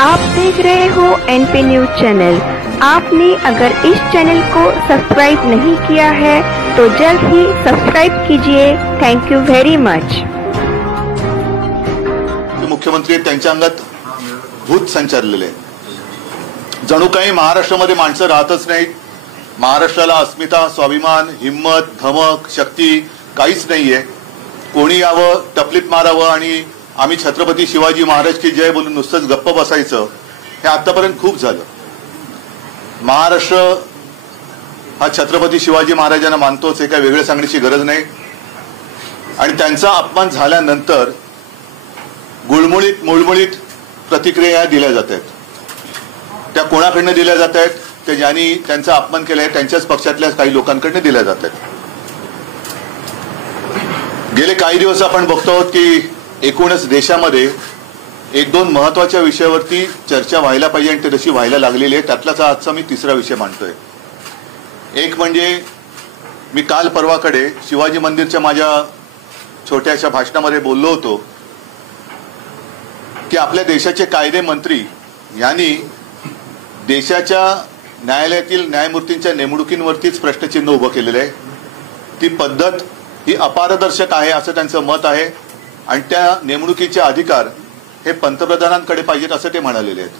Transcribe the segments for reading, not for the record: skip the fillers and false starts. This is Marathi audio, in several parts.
आप देख रहे हो एनपी न्यूज चैनल। आपने अगर इस चैनल को सब्सक्राइब नहीं किया है तो जल्द ही सब्सक्राइब कीजिए। Thank you very much. मुख्यमंत्री त्यांच्या अंगात भूत संचारलेले, जणू काही महाराष्ट्रामध्ये माणसं राहतच नाहीत। महाराष्ट्राला अस्मिता, स्वाभिमान, हिम्मत, धमक, शक्ती काहीच नाहीये। कोणी यावं, टपलीत मारावं आणि आम्ही छत्रपती शिवाजी महाराज की जय बोलून नुसतंच गप्प बसायचं, हे आतापर्यंत खूप झालं। महाराष्ट्र हा छत्रपती शिवाजी महाराजांना मानतोच, हे काही वेगळे सांगण्याची गरज नाही। आणि त्यांचा अपमान झाल्यानंतर गुळमुळीत मुळमुळीत प्रतिक्रिया दिल्या जातात। त्या कोणाकडनं दिल्या जातात? ते ज्यांनी त्यांचा अपमान केलाय त्यांच्याच पक्षातल्या काही लोकांकडनं दिल्या जातात। गेले काही दिवस आपण बघतो आहोत की एकूणच देशामध्ये एक दोन महत्त्वाच्या विषयावरती चर्चा व्हायला पाहिजे आणि ते तशी व्हायला लागलेली आहे। त्यातलाच आजचा मी तिसरा विषय मांडतोय। एक म्हणजे मी काल परवाकडे शिवाजी मंदिरच्या माझ्या छोट्याशा भाषणामध्ये बोललो होतो की आपल्या देशाचे कायदे मंत्री यांनी देशाच्या न्यायालयातील न्यायमूर्तींच्या नेमणुकींवरतीच प्रश्नचिन्ह उभं केलेलं आहे। ती पद्धत ही अपारदर्शक आहे असं त्यांचं मत आहे आणि त्या नेमणुकीचे अधिकार हे पंतप्रधानांकडे पाहिजेत असं ते म्हणालेले आहेत।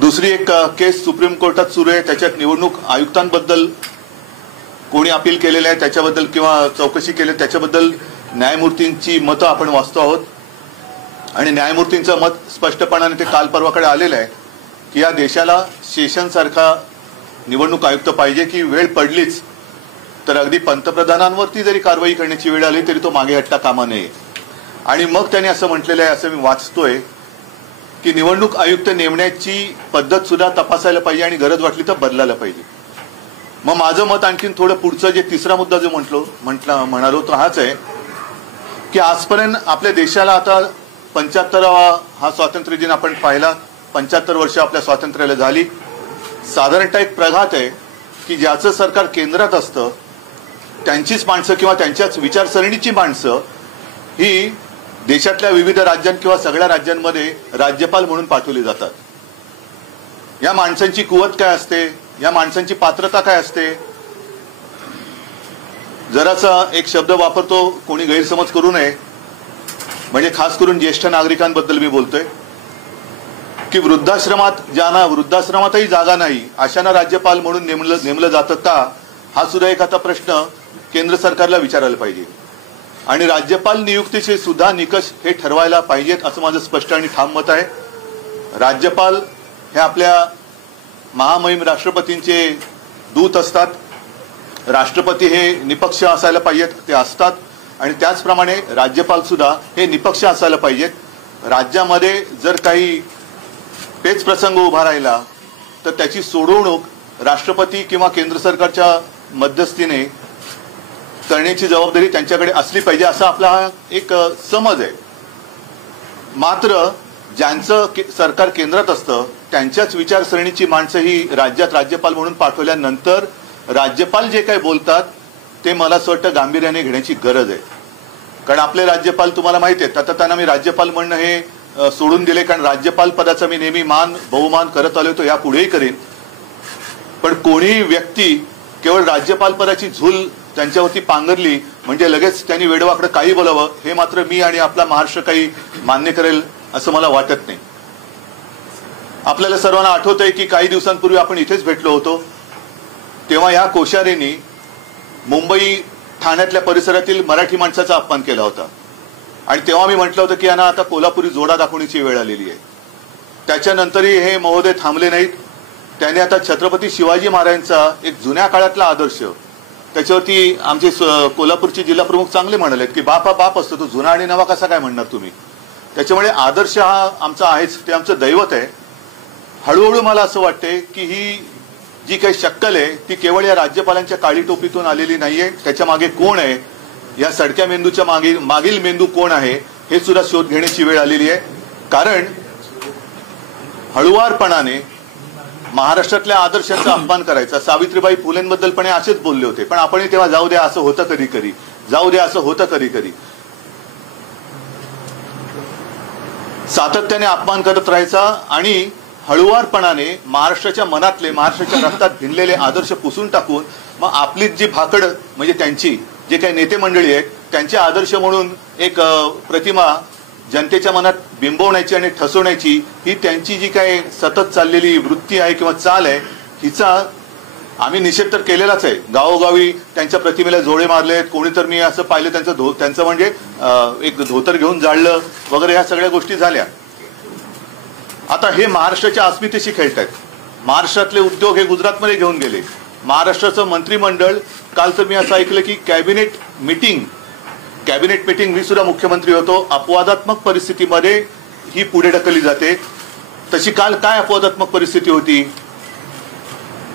दुसरी एक केस सुप्रीम कोर्टात सुरू आहे, त्याच्यात निवडणूक आयुक्तांबद्दल कोणी अपील केलेलं आहे त्याच्याबद्दल किंवा चौकशी केली त्याच्याबद्दल न्यायमूर्तींची मतं आपण वाचतो आहोत। आणि न्यायमूर्तींचं मत स्पष्टपणाने ते काल परवाकडे आलेलं आहे की या देशाला शेषनसारखा निवडणूक आयुक्त पाहिजे की वेळ पडलीच तर अगदी पंतप्रधानांवरती जरी कारवाई करण्याची वेळ आली तरी तो मागे हटता कामा नये। आणि मग त्यांनी असं म्हटलेलं आहे, असं मी वाचतोय की निवडणूक आयुक्त नेमण्याची पद्धत सुद्धा तपासायला पाहिजे आणि गरज वाटली तर बदलायला पाहिजे। मग माझं मत आणखीन थोडं पुढचं जे तिसरा मुद्दा जो म्हणालो तो हाच आहे की आजपर्यंत आपल्या देशाला आता 75वा हा स्वातंत्र्य दिन आपण पाहिला। 75 वर्ष आपल्या स्वातंत्र्याला झाली। साधारणतः एक प्रघात आहे की ज्याचं सरकार केंद्रात असतं त्यांचीच माणसं किंवा त्यांच्याच विचारसरणीची माणसं ही देशातल्या विविध राज्यां किंवा सगळ्या राज्यांमध्ये राज्यपाल म्हणून पाठवली जातात। या माणसांची कुवत काय असते, या माणसांची पात्रता काय असते? जरासा एक शब्द वापरतो, कोणी गैरसमज करू नये, म्हणजे खास करून ज्येष्ठ नागरिकांबद्दल मी बोलतोय की ज्यांना वृद्धाश्रमातही जागा नाही अशांना राज्यपाल म्हणून नेमलं जातं का, हा सुद्धा एक आता प्रश्न केंद्र सरकारला विचारायला पाहिजे। आणि राज्यपाल नियुक्तीचे सुद्धा निकष हे ठरवायला पाहिजेत असं माझं स्पष्ट आणि ठाम मत आहे। राज्यपाल हे आपल्या महामहिम राष्ट्रपतींचे दूत असतात। राष्ट्रपती हे निपक्ष असायला पाहिजेत, ते असतात। आणि त्याचप्रमाणे राज्यपाल सुद्धा हे निपक्ष असायला पाहिजेत। राज्यामध्ये जर काही पेच प्रसंग उभा राहिला तर त्याची सोडवणूक राष्ट्रपती किंवा केंद्र सरकारच्या मध्यस्थीने करण्याची जबाबदारी त्यांच्याकडे असली पाहिजे असा आपला हा एक समज आहे। मात्र ज्यांचं सरकार केंद्रात असतं त्यांच्याच विचारसरणीची माणसं ही राज्यात राज्यपाल म्हणून पाठवल्यानंतर राज्यपाल जे काही बोलतात ते मला असं वाटतं गांभीर्याने घेण्याची गरज आहे। कारण आपले राज्यपाल तुम्हाला माहिती आहेत, आता त्यांना मी राज्यपाल म्हणणं हे सोडून दिले, कारण राज्यपाल पदाचा मी नेहमी बहुमान करत आलो, तो यापुढेही करीन। पण कोणी व्यक्ती केवळ राज्यपाल पदाची झूल त्यांच्यावरती पांघरली म्हणजे लगेच त्यांनी वेडवाकडं काही बोलावं हे मात्र मी आणि आपला महाराष्ट्र काही मान्य करेल असं मला वाटत नाही। आपल्याला सर्वांना आठवतंय की काही दिवसांपूर्वी आपण इथेच भेटलो होतो, तेव्हा या कोश्यारींनी मुंबई ठाण्यातल्या परिसरातील मराठी माणसाचा अपमान केला होता। आणि तेव्हा मी म्हटलं होतं की यांना आता कोल्हापुरी जोडा दाखवण्याची वेळ आलेली आहे। त्याच्यानंतरही हे महोदय थांबले नाहीत। त्याने आता छत्रपती शिवाजी महाराजांचा एक जुन्या काळातला आदर्श त्याच्यावरती आमचे कोल्हापूरचे जिल्हा प्रमुख चांगले म्हणाले की बाप हा बाप असतो, तो जुना आणि नवा कसा काय म्हणणार तुम्ही? त्याच्यामुळे आदर्श हा आमचा आहेच, ते आमचं दैवत आहे। हळूहळू मला असं वाटते की ही जी काही शक्कल आहे ती केवळ या राज्यपालांच्या काळी टोपीतून आलेली नाहीये। त्याच्या मागे कोण आहे, या सडक्या मेंदूच्या मागील मेंदू कोण आहे हे सुद्धा शोध घेण्याची वेळ आलेली आहे। कारण हळुवारपणाने महाराष्ट्रातल्या आदर्शाचा अपमान करायचा, सावित्रीबाई फुलेंबद्दल पण असेच बोलले होते, पण आपण तेव्हा जाऊ द्या असं होतं कधी कधी, जाऊ द्या असं होतं कधी कधी। सातत्याने अपमान करत राहायचा आणि हळुवारपणाने महाराष्ट्राच्या मनातले, महाराष्ट्राच्या रक्तात भिनलेले आदर्श पुसून टाकून मग आपली जी भाकड म्हणजे त्यांची जे काही नेते मंडळी आहेत त्यांचे आदर्श म्हणून एक प्रतिमा जनतेच्या मनात बिंबवण्याची आणि ठसवण्याची ही त्यांची जी काही सतत चाललेली वृत्ती आहे किंवा चाल आहे हिचा आम्ही निषेध तर केलेलाच आहे. गावोगावी त्यांच्या प्रतिमेला जोडे मारलेत, कोणी तर मी असं पाहिलं त्यांचं म्हणजे एक धोतर घेऊन जाळलं वगैरे, ह्या सगळ्या गोष्टी झाल्या. आता हे महाराष्ट्राच्या अस्मितेशी खेळतायत. महाराष्ट्रातले उद्योग हे गुजरातमध्ये घेऊन गेले. महाराष्ट्राचं मंत्रिमंडळ, काल तर मी असं ऐकलं की कॅबिनेट मीटिंग, मी सुद्धा मुख्यमंत्री होतो, अपवादात्मक परिस्थितीमध्ये ही पुढे ढकलली जाते. तशी काल काय अपवादात्मक परिस्थिती होती?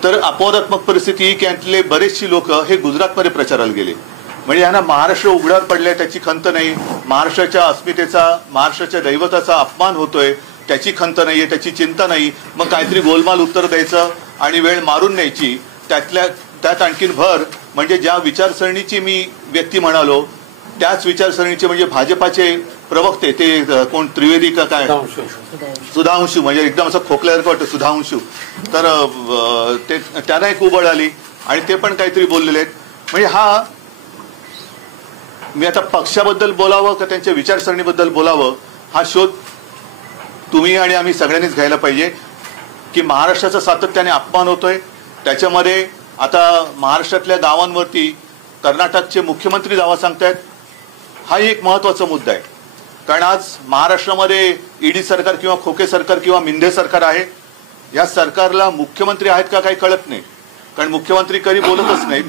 तर अपवादात्मक परिस्थिती की यातले बरेचशी लोक हे गुजरातमध्ये प्रचाराला गेले. म्हणजे यांना महाराष्ट्र उघड्यावर पडलाय त्याची खंत नाही, महाराष्ट्राच्या अस्मितेचा, महाराष्ट्राच्या दैवताचा अपमान होतोय त्याची खंत नाहीये, त्याची चिंता नाही. मग काहीतरी गोलमाल उत्तर द्यायचं आणि वेळ मारून न्यायची. त्यात आणखीन भर म्हणजे ज्या विचारसरणीची मी व्यक्ती म्हणालो त्याच विचारसरणीचे म्हणजे भाजपाचे प्रवक्ते, ते कोण त्रिवेदी का काय, सुधांशू, म्हणजे एकदम असं खोकल्यासारखं वाटतं सुधांशू, तर ते त्यांना एक उबळ आली आणि ते पण काहीतरी बोललेले आहेत. म्हणजे हा, मी आता पक्षाबद्दल बोलावं का त्यांच्या विचारसरणीबद्दल बोलावं हा शोध तुम्ही आणि आम्ही सगळ्यांनीच घ्यायला पाहिजे की महाराष्ट्राचा सातत्याने अपमान होतोय. त्याच्यामध्ये आता महाराष्ट्रातल्या गावांवरती कर्नाटकचे मुख्यमंत्री दावा सांगतायत. हा एक महत्वाचा मुद्दा आहे, कारण आज महाराष्ट्रामध्ये ईडी सरकार किंवा खोके सरकार किंवा मिंधे सरकार आहे. या सरकारला मुख्यमंत्री आहेत का काही कळत नाही, कारण मुख्यमंत्री कधी बोलतच नाहीत.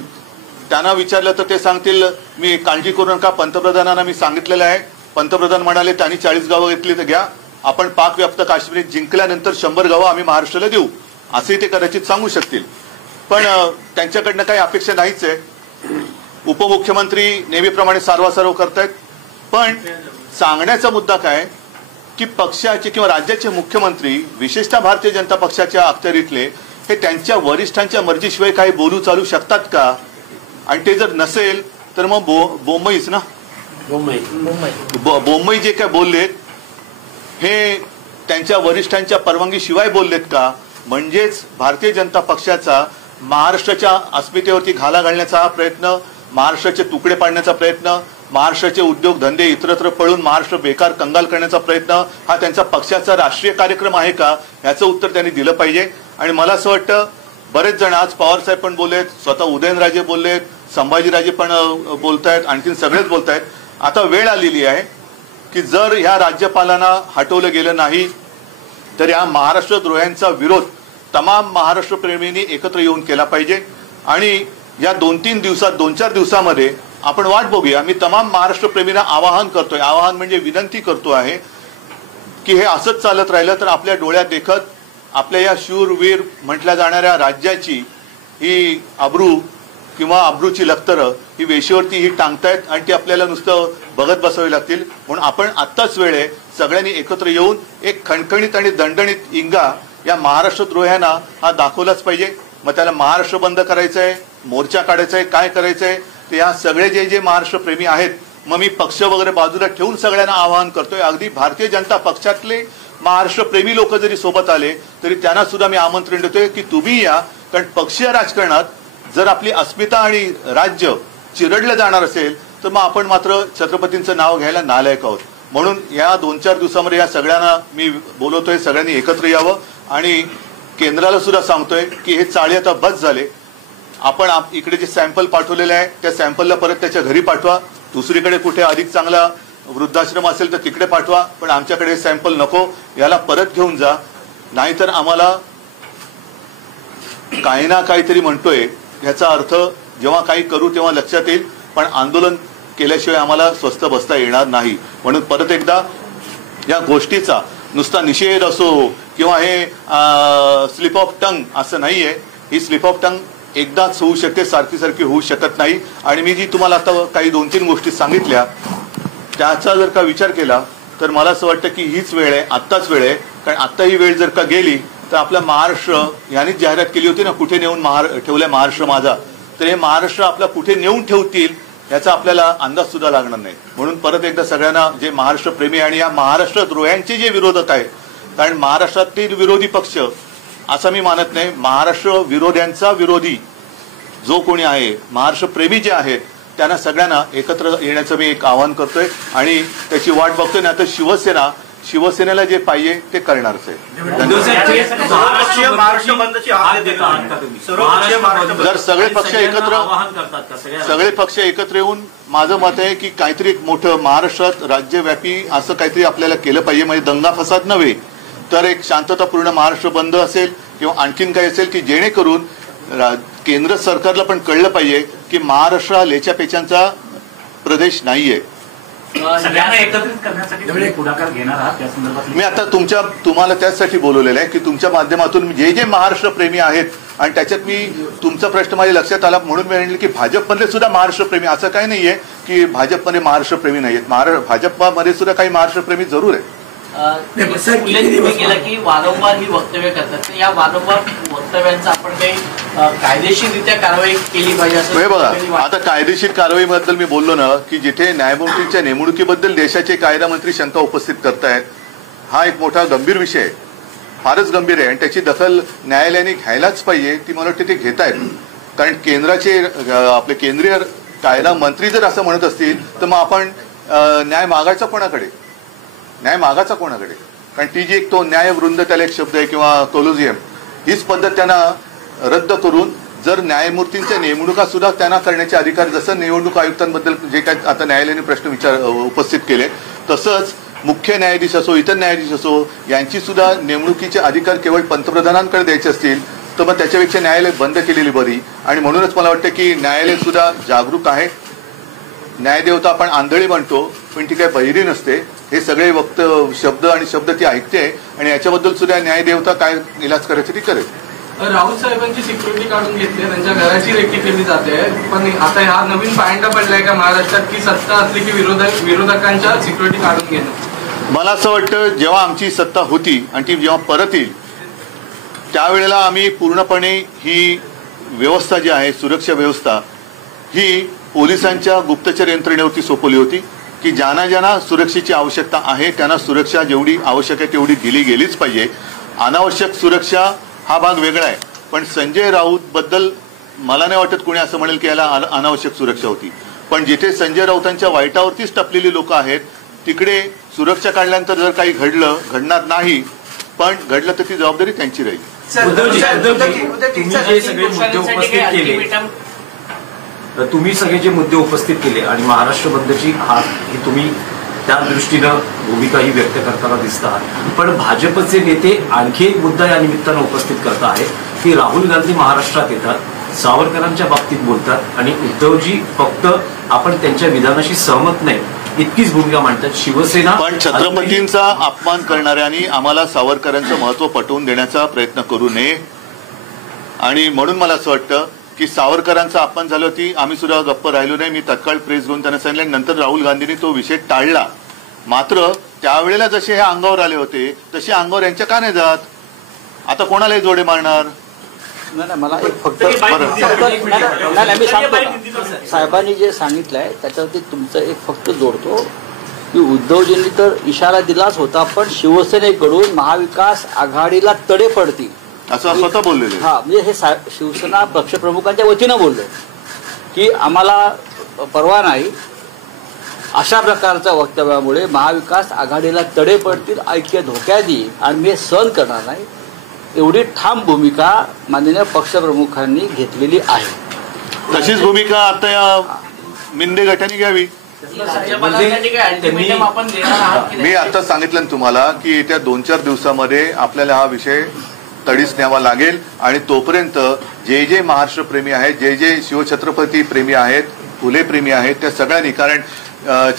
त्यांना विचारलं तर ते सांगतील मी काळजी करू नका, पंतप्रधानांना मी सांगितलेलं आहे. पंतप्रधान म्हणाले त्यांनी 40 गावं घेतली तर घ्या, आपण पाकव्याप्त काश्मीर जिंकल्यानंतर 100 गावं आम्ही महाराष्ट्राला देऊ, असे ते कदाचित सांगू शकतील. पण त्यांच्याकडनं काही अपेक्षा नाहीच आहे. उपमुख्यमंत्री नेहमीप्रमाणे सारवासारव करतायत. पण सांगण्याचा मुद्दा काय की पक्षाचे किंवा राज्याचे मुख्यमंत्री, विशेषतः भारतीय जनता पक्षाच्या अखत्यारीतले, हे त्यांच्या वरिष्ठांच्या मर्जीशिवाय काही बोलू चालू शकतात का? आणि ते जर नसेल तर मग बोंबईच ना, बोंबई जे काय बोललेत हे त्यांच्या वरिष्ठांच्या परवानगीशिवाय बोललेत का? म्हणजेच भारतीय जनता पक्षाचा महाराष्ट्राच्या अस्मितेवरती घाला घालण्याचा हा प्रयत्न, महाराष्ट्राचे तुकडे पाडण्याचा प्रयत्न, महाराष्ट्राचे उद्योगधंदे इतरत्र पळून महाराष्ट्र बेकार कंगाल करण्याचा प्रयत्न हा त्यांचा पक्षाचा राष्ट्रीय कार्यक्रम आहे का? याचं उत्तर त्यांनी दिलं पाहिजे. आणि मला असं वाटतं बरेच जण, आज पवार साहेब पण बोललेत, स्वतः उदयनराजे बोललेत, संभाजीराजे पण बोलतायत, आणखीन सगळेच बोलतायत. आता वेळ आलेली आहे की जर ह्या राज्यपालांना हटवलं गेलं नाही तर या महाराष्ट्र द्रोह्यांचा विरोध तमाम महाराष्ट्र प्रेमींनी एकत्र येऊन केला पाहिजे. आणि या 2-3 दिवसात, 2-4 दिवसामध्ये आपण वाट बघूया. मी तमाम महाराष्ट्र प्रेमींना आवाहन करतोय, आवाहन म्हणजे विनंती करतो आहे की हे असंच चालत राहिलं तर आपल्या डोळ्यात देखत आपल्या या शूरवीर म्हटल्या जाणाऱ्या राज्याची ही अब्रू किंवा अब्रूची लखतरं ही वेशीवरती ही टांगतायत आणि ती आपल्याला नुसतं बघत बसावी लागतील. म्हणून आपण आत्ताच वेळ आहे सगळ्यांनी एकत्र येऊन एक खणखणीत आणि दणदणीत इंगा या महाराष्ट्र द्रोह्यांना हा दाखवलाच पाहिजे. मग त्याला महाराष्ट्र बंद करायचंय, मोर्चा काढायचा आहे, काय करायचंय ते या सगळे जे महाराष्ट्र प्रेमी आहेत, मग मी पक्ष वगैरे बाजूला ठेवून सगळ्यांना आवाहन करतोय. अगदी भारतीय जनता पक्षातले महाराष्ट्र प्रेमी लोक जरी सोबत आले तरी त्यांना सुद्धा मी आमंत्रण देतोय की तुम्ही या. कारण पक्षीय राजकारणात जर आपली अस्मिता आणि राज्य चिरडलं जाणार असेल तर मग आपण मात्र छत्रपतींचं नाव घ्यायला नालायक आहोत. म्हणून या 2-4 दिवसामध्ये या सगळ्यांना मी बोलवतोय, सगळ्यांनी एकत्र यावं. आणि केंद्राला सुद्धा सांगतोय की हे चाळे आता बस झाले. आपण इकडे जे सॅम्पल पाठवलेले आहे त्या सॅम्पलला परत त्याच्या घरी पाठवा. दुसरीकडे कुठे अधिक चांगला वृद्धाश्रम असेल तर तिकडे पाठवा, पण आमच्याकडे सॅम्पल नको, याला परत घेऊन जा. नाहीतर आम्हाला काही ना काहीतरी म्हणतोय ह्याचा अर्थ जेव्हा काही करू तेव्हा लक्षात येईल, पण आंदोलन केल्याशिवाय आम्हाला स्वस्थ बसता येणार नाही. म्हणून परत एकदा या गोष्टीचा नुसता निषेध असो किंवा हे स्लिप ऑफ टंग असं नाहीये. ही स्लिप ऑफ टंग एकदाच होऊ शकते, सारखी सारखी होऊ शकत नाही. आणि मी जी तुम्हाला आता काही 2-3 गोष्टी सांगितल्या त्याचा जर का विचार केला तर मला असं वाटतं की हीच वेळ आहे, आत्ताच वेळ आहे. कारण आत्ता ही वेळ जर का गेली तर आपला महाराष्ट्र, यांनीच जाहिरात केली होती ना कुठे नेऊन ठेवलाय महाराष्ट्र माझा, तर हे महाराष्ट्र आपला कुठे नेऊन ठेवतील याचा आपल्याला अंदाज सुद्धा लागणार नाही. म्हणून परत एकदा सगळ्यांना जे महाराष्ट्र प्रेमी आणि या महाराष्ट्र द्रोह्यांचे जे विरोधक आहेत, कारण महाराष्ट्रातील विरोधी पक्ष असं मी मानत नाही, महाराष्ट्र विरोध्यांचा विरोधी जो कोणी आहे, महाराष्ट्र प्रेमी जे आहेत, त्यांना सगळ्यांना एकत्र येण्याचं मी एक आवाहन करतोय आणि त्याची वाट बघतोय. नाही तर शिवसेनेला जे पाहिजे ते करणारच आहे. जर सगळे पक्ष एकत्र येऊन माझं मत आहे की काहीतरी एक मोठं महाराष्ट्रात राज्यव्यापी असं काहीतरी आपल्याला केलं पाहिजे. म्हणजे दंगा फसाद नव्हे तर एक शांततापूर्ण महाराष्ट्र बंद असेल किंवा आणखीन काही असेल की जेणेकरून केंद्र सरकारला पण कळलं पाहिजे की महाराष्ट्र हा लेच्यापेचांचा प्रदेश नाहीये. सगळ्यांना एकत्रित करण्यासाठी पुढाकार घेणार आहात त्या संदर्भात? मी आता तुम्हाला त्याचसाठी बोलवलेलं आहे की तुमच्या माध्यमातून जे भाजप प्रेमी आहेत आणि त्याच्यात मी तुमचा प्रश्न माझ्या लक्षात आला म्हणून मी म्हणले की भाजपमधले सुद्धा महाराष्ट्र प्रेमी, असं काही नाहीये की भाजपमध्ये महाराष्ट्र प्रेमी नाहीयेत. भाजपमध्ये सुद्धा काही महाराष्ट्र प्रेमी जरूर आहे. केलं की वारंवार ही वक्तव्य करतात, या वारंवार वक्तव्यांचा आपण काही कायदेशीररित्या कारवाई केली पाहिजे असं बघा. आता कायदेशीर कारवाईबद्दल मी बोललो ना की जिथे न्यायमूर्तींच्या नेमणुकीबद्दल देशाचे कायदा मंत्री शंका उपस्थित करतायत, हा एक मोठा गंभीर विषय आहे, फारच गंभीर आहे आणि त्याची दखल न्यायालयाने घ्यायलाच पाहिजे. ती मला वाटते ते घेत आहेत. कारण केंद्राचे आपले केंद्रीय कायदा मंत्री जर असं म्हणत असतील तर मग आपण न्याय मागायचा कोणाकडे? कारण ती जी एक तो न्यायवृंद त्याला एक शब्द आहे किंवा कोलोजियम, हीच पद्धत त्यांना रद्द करून जर न्यायमूर्तींच्या नेमणुका सुद्धा त्यांना करण्याचे अधिकार, जसं निवडणूक आयुक्तांबद्दल जे काही आता न्यायालयाने प्रश्न उपस्थित केले, तसंच मुख्य न्यायाधीश असो इतर न्यायाधीश असो यांची सुद्धा नेमणुकीचे अधिकार केवळ पंतप्रधानांकडे द्यायचे असतील तर मग त्याच्यापेक्षा न्यायालय बंद केलेली बरी. आणि म्हणूनच मला वाटतं की न्यायालय सुद्धा जागरूक आहे. न्यायदेवता आपण आंधळी म्हणतो पण ती काही बहिरी नसते. हे सगळे शब्द ती ऐकते आणि याच्याबद्दल सुद्धा न्यायदेवता काय इलाज करायचं ती करेल. राहुल साहेबांची सिक्युरिटी काढून घेतली, त्यांच्या घराची रेकी केली जाते, पण आता हा नवीन पायंडा पडलाय का महाराष्ट्रात की सत्ता असली की विरोधकांच्या सिक्युरिटी काढून घेणं? मला असं वाटतं जेव्हा आमची सत्ता होती आणि ती जेव्हा परत येईल त्यावेळेला आम्ही पूर्णपणे ही व्यवस्था जी आहे, सुरक्षा व्यवस्था, ही पोलिसांच्या गुप्तचर यंत्रणेवरती सोपवली होती की ज्यांना सुरक्षेची आवश्यकता आहे त्यांना सुरक्षा जेवढी आवश्यक आहे तेवढी दिली गेलीच पाहिजे. अनावश्यक सुरक्षा हा भाग वेगळा आहे. पण संजय राऊत बद्दल मला नाही वाटत कोणी असं म्हणेल की याला अनावश्यक सुरक्षा होती. पण जिथे संजय राऊतांच्या वाईटावरतीच टपलेली लोक आहेत तिकडे सुरक्षा काढल्यानंतर जर काही घडणार नाही, पण घडलं तर ती जबाबदारी त्यांची राहील. तुम्ही सगळे जे मुद्दे उपस्थित केले आणि महाराष्ट्र बंदची ही तुम्ही त्या दृष्टीनं भूमिकाही व्यक्त करताना दिसत आहात, पण भाजपचे नेते आणखी एक मुद्दा या निमित्तानं उपस्थित करत आहेत की राहुल गांधी महाराष्ट्रात येतात, सावरकरांच्या बाबतीत बोलतात आणि उद्धवजी फक्त आपण त्यांच्या विधानाशी सहमत नाही इतकीच भूमिका मांडतात. शिवसेना पण छत्रपतींचा अपमान करणाऱ्यांनी आम्हाला सावरकरांचं महत्व पटवून देण्याचा प्रयत्न करू नये. आणि म्हणून मला असं वाटतं की सावरकरांचा अपमान झालं की आम्ही सुद्धा गप्प राहिलो नाही. मी तत्काळ प्रेस घेऊन त्यांना सांगितलं. नंतर राहुल गांधींनी तो विषय टाळला. मात्र त्यावेळेला जसे हे अंगावर आले होते तसे अंगावर यांच्या का नाही जात? आता कोणालाही जोडे मारणार? नाही, मला एक फक्त मी सांगतो साहेबांनी जे सांगितलंय त्याच्यावरती तुमचं एक फक्त जोडतो की उद्धवजींनी तर इशारा दिलाच होता, पण शिवसेनेकडून महाविकास आघाडीला तडे पडतील असं स्वतः बोललेले. हा, म्हणजे हे शिवसेना पक्षप्रमुखांच्या वतीनं बोलले की आम्हाला परवा नाही. अशा प्रकारच्या वक्तव्यामुळे महाविकास आघाडीला तडे पडतील, ऐक्य धोक्यात येईल आणि मी सहन करणार नाही, एवढी ठाम भूमिका माननीय पक्षप्रमुखांनी घेतलेली आहे. तशीच भूमिका आता या मिंदे गटाने घ्यावी. मी आता सांगितलं ना तुम्हाला की येत्या 2-4 दिवसामध्ये आपल्याला हा विषय तडीस न्यावा लागेल आणि तोपर्यंत जे महाराष्ट्र प्रेमी आहेत, जे शिवछत्रपती प्रेमी आहेत, फुले प्रेमी आहेत, त्या सगळ्यांनी, कारण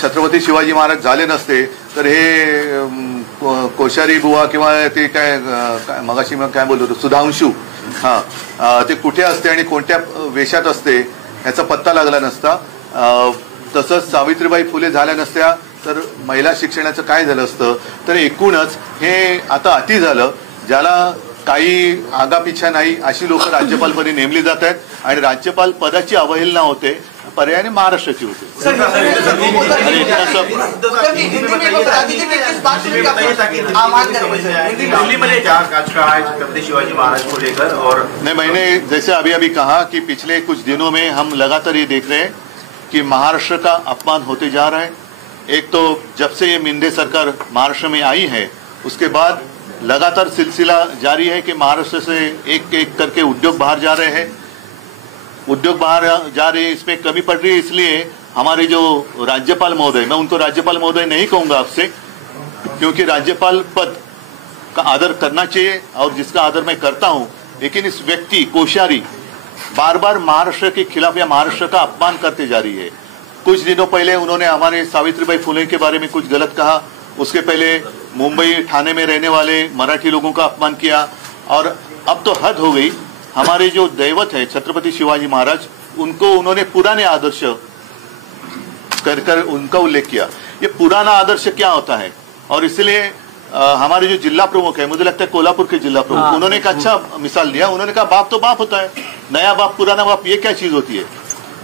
छत्रपती शिवाजी महाराज झाले नसते तर हे कोश्यारी बुवा किंवा ते काय मगाशी मग काय बोलतो सुधांशू, ते कुठे असते आणि कोणत्या वेशात असते ह्याचा पत्ता लागला नसता. तसंच सावित्रीबाई फुले झाल्या नसत्या तर महिला शिक्षणाचं काय झालं असतं. तर एकूणच हे आता अति झालं. ज्याला काही आगापिछा नाही अशी लोक राज्यपालपदी नेमली जात आहेत आणि राज्यपाल पदाची अवहेलना होते. पर्याय महाराष्ट्राची होते। शिवाजी महाराज को लेकर और नहीं, मैंने जैसे अभी अभी कहा कि पिछले कुछ दिनों में हम लगातार ये देख रहे हैं कि महाराष्ट्र का अपमान होते जा रहा है। एक तो जब से ये मिंदे सरकार महाराष्ट्र में आई है उसके बाद लगातार सिलसिला जारी है कि महाराष्ट्र से एक एक करके उद्योग बाहर जा रहे हैं, उद्योग बाहर जा रहे हैं, इसमें कमी पड़ रही है। इसलिए हमारे जो राज्यपाल महोदय, मैं उनको राज्यपाल महोदय नहीं कहूंगा आपसे, क्योंकि राज्यपाल पद का आदर करना चाहिए और जिसका आदर मैं करता हूं, लेकिन इस व्यक्ति कोश्यारी बार बार महाराष्ट्र के खिलाफ या महाराष्ट्र का अपमान करते जा रही है। कुछ दिनों पहले उन्होंने हमारे सावित्रीबाई फुले के बारे में कुछ गलत कहा, उसके पहले मुंबई ठाणे में रहने वाले मराठी लोगों का अपमान किया, और अब तो हद हो गई। हमारे जो दैवत है छत्रपति शिवाजी महाराज, उनको उन्होंने पुराने आदर्श कर उनका उल्लेख किया। ये पुराना आदर्श क्या होता है, और इसलिए हमारे जो जिला प्रमुख है, मुझे लगता है कोल्हापुर के जिला प्रमुख, उन्होंने एक अच्छा मिसाल दिया। उन्होंने कहा बाप तो बाप होता है, नया बाप पुराना बाप ये क्या चीज होती है।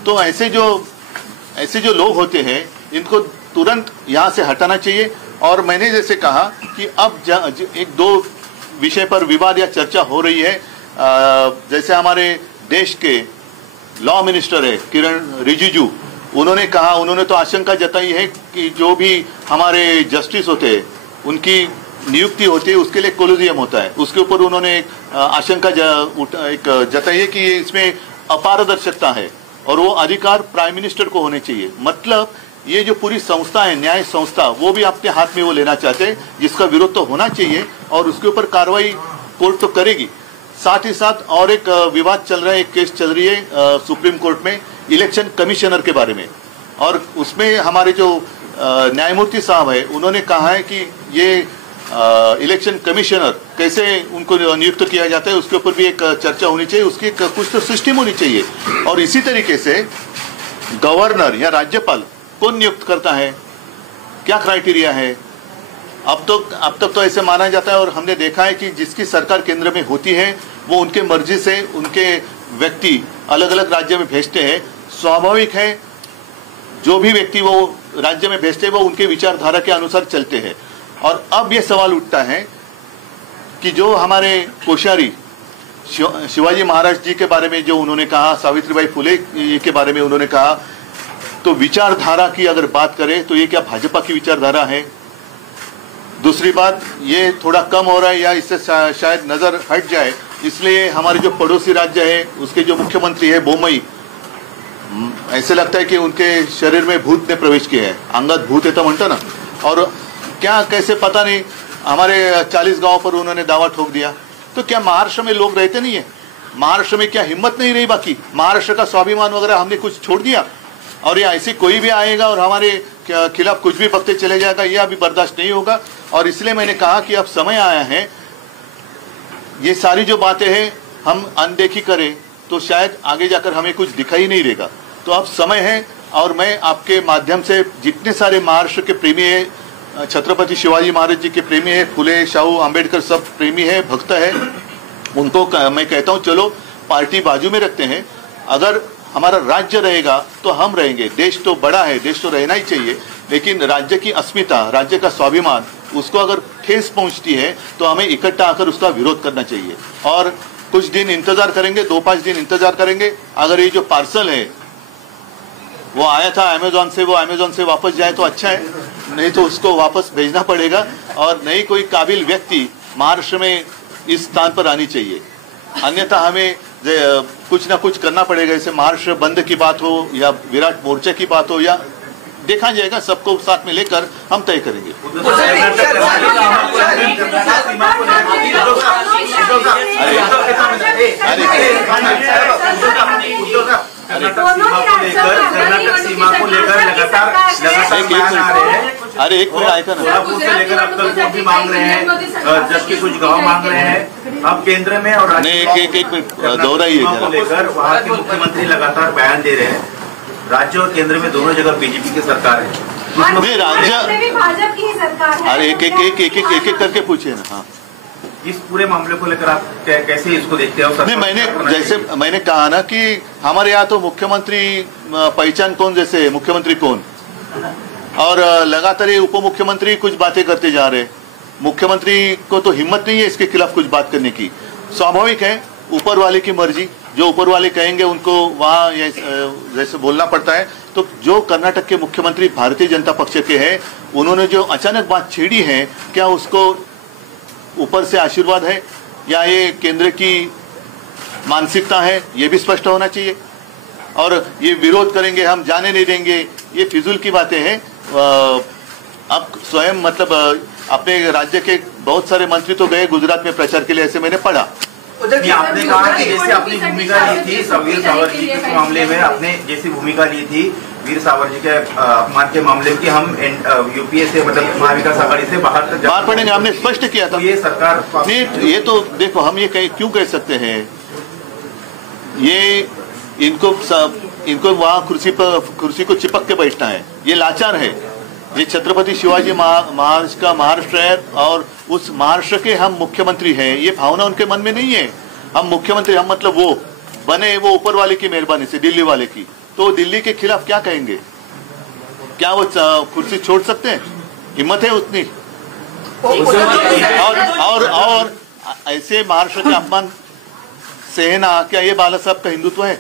तो ऐसे जो लोग होते हैं इनको तुरंत यहाँ से हटाना चाहिए। और मैंने जैसे कहा कि अब एक दो विषय पर विवाद या चर्चा हो रही है। जैसे हमारे देश के लॉ मिनिस्टर है किरण रिजिजू, उन्होंने कहा, उन्होंने तो आशंका जताई है कि जो भी हमारे जस्टिस होते हैं उनकी नियुक्ति होती है उसके लिए कोलिजियम होता है, उसके ऊपर उन्होंने आशंका जताई है कि इसमें अपारदर्शिता है और वो अधिकार प्राइम मिनिस्टर को होने चाहिए। मतलब ये जो पूरी संस्था है, न्याय संस्था, वो भी आपके हाथ में वो लेना चाहते हैं, जिसका विरोध तो होना चाहिए और उसके ऊपर कार्रवाई कोर्ट तो करेगी। साथ ही साथ और एक विवाद चल रहा है, एक केस चल रही है सुप्रीम कोर्ट में इलेक्शन कमिश्नर के बारे में, और उसमें हमारे जो न्यायमूर्ति साहब है उन्होंने कहा है कि ये इलेक्शन कमिश्नर कैसे उनको नियुक्त किया जाता है उसके ऊपर भी एक चर्चा होनी चाहिए, उसकी कुछ तो सिस्टम होनी चाहिए। और इसी तरीके से गवर्नर या राज्यपाल कौन नियुक्त करता है, क्या क्राइटेरिया है। अब तक तो ऐसे माना जाता है और हमने देखा है कि जिसकी सरकार केंद्र में होती है वो उनके मर्जी से उनके व्यक्ति अलग अलग राज्य में भेजते हैं। स्वाभाविक है जो भी व्यक्ति वो राज्य में भेजते हैं वो उनके विचारधारा के अनुसार चलते हैं। और अब ये सवाल उठता है कि जो हमारे कोश्यारी शिवाजी महाराज जी के बारे में जो उन्होंने कहा, सावित्रीबाई फुले के बारे में उन्होंने कहा, तो विचारधारा की अगर बात करें तो ये क्या भाजपा की विचारधारा है। दूसरी बात, ये थोड़ा कम हो रहा है या इससे शायद नजर हट जाए, इसलिए हमारे जो पड़ोसी राज्य है उसके जो मुख्यमंत्री है बोमई, ऐसे लगता है कि उनके शरीर में भूत ने प्रवेश किया है, अंगत भूत है तो म्हणता ना। और क्या कैसे पता नहीं, हमारे 40 गांव पर उन्होंने दावा ठोक दिया। तो क्या महाराष्ट्र में लोग रहते नहीं है? महाराष्ट्र में क्या हिम्मत नहीं रही? बाकी महाराष्ट्र का स्वाभिमान वगैरह हमने कुछ छोड़ दिया और ये ऐसे कोई भी आएगा और हमारे खिलाफ कुछ भी बकते चले जाएगा, ये अभी बर्दाश्त नहीं होगा। और इसलिए मैंने कहा कि अब समय आया है, ये सारी जो बातें हैं हम अनदेखी करें तो शायद आगे जाकर हमें कुछ दिखाई नहीं देगा। तो अब समय है, और मैं आपके माध्यम से जितने सारे महाराष्ट्र के प्रेमी है, छत्रपति शिवाजी महाराज जी के प्रेमी है, फुले, शाहू, अंबेडकर सब प्रेमी है, भक्त है, उनको मैं कहता हूँ चलो पार्टी बाजू में रखते हैं। अगर हमारा राज्य रहेगा तो हम रहेंगे। देश तो बड़ा है, देश तो रहना ही चाहिए, लेकिन राज्य की अस्मिता, राज्य का स्वाभिमान, उसको अगर ठेस पहुंचती है तो हमें इकट्ठा आकर उसका विरोध करना चाहिए। और कुछ दिन इंतजार करेंगे, 2-5 दिन इंतजार करेंगे। अगर ये जो पार्सल है वो आया था अमेजोन से, वो अमेजोन से वापस जाए तो अच्छा है, नहीं तो उसको वापस भेजना पड़ेगा। और नई कोई काबिल व्यक्ति महाराष्ट्र में इस स्थान पर आनी चाहिए, अन्यथा हमें कुछ ना कुछ करना पड़ेगा। जैसे महाराष्ट्र बंद की बात हो या विराट मोर्चा की बात हो, या देखा जाएगा, सबको साथ में लेकर हम तय करेंगे। अरे एक मिनट आएगा ना, कोल्हापुर से लेकर अक्कलकोट भी मांग रहे हैं, जबकि कुछ गांव मांग रहे हैं। अब केंद्र में और एक दोहराइए लेकर वहाँ के मुख्यमंत्री लगातार बयान दे रहे हैं। राज्य और केंद्र में दोनों जगह बीजेपी की सरकार है। नहीं, राज्य भाजपा की सरकार है। अरे एक करके पूछिए ना। हाँ, इस पूरे मामले को लेकर आप कैसे इसको देखते हो? नहीं, मैंने कहा ना कि हमारे यहाँ तो मुख्यमंत्री पहचान कौन जैसे मुख्यमंत्री कौन, और लगातार ये उप मुख्यमंत्री कुछ बातें करते जा रहे। मुख्यमंत्री को तो हिम्मत नहीं है इसके खिलाफ कुछ बात करने की। स्वाभाविक है, ऊपर वाले की मर्जी, जो ऊपर वाले कहेंगे उनको वहाँ जैसे बोलना पड़ता है। तो जो कर्नाटक के मुख्यमंत्री भारतीय जनता पक्ष के हैं, उन्होंने जो अचानक बात छेड़ी है, क्या उसको ऊपर से आशीर्वाद है या ये केंद्र की मानसिकता है, ये भी स्पष्ट होना चाहिए। और ये विरोध करेंगे, हम जाने नहीं देंगे, ये फिजूल की बातें हैं। अब स्वयं मतलब अपने राज्य के बहुत सारे मंत्री तो गए गुजरात में प्रचार के लिए, ऐसे मैंने पढ़ा। आपने कहा कि जैसे अपनी भूमिका ली थी वीर सावरजी के मामले में, आपने जैसी भूमिका ली थी वीर सावरजी के अपमान के मामले की, हम यूपीए से मतलब महाविकास आघाड़ी से बाहर पड़ेंगे, हमने स्पष्ट किया था। तो ये सरकार नहीं, ये तो देखो, हम ये क्यों कह सकते हैं, ये इनको वहाँ कुर्सी को चिपक के बैठना है, ये लाचार है। ये छत्रपति शिवाजी महाराज का महाराष्ट्र है और उस महाराष्ट्र के हम मुख्यमंत्री हैं, ये भावना उनके मन में नहीं है। हम मुख्यमंत्री, हम मतलब वो बने वो ऊपर वाले की मेहरबानी से, दिल्ली वाले की। तो दिल्ली के खिलाफ क्या कहेंगे? क्या वो कुर्सी छोड़ सकते हैं? हिम्मत है उतनी? और ऐसे महाराष्ट्र के अपमान सहना, क्या ये बाला साहब का हिंदुत्व है?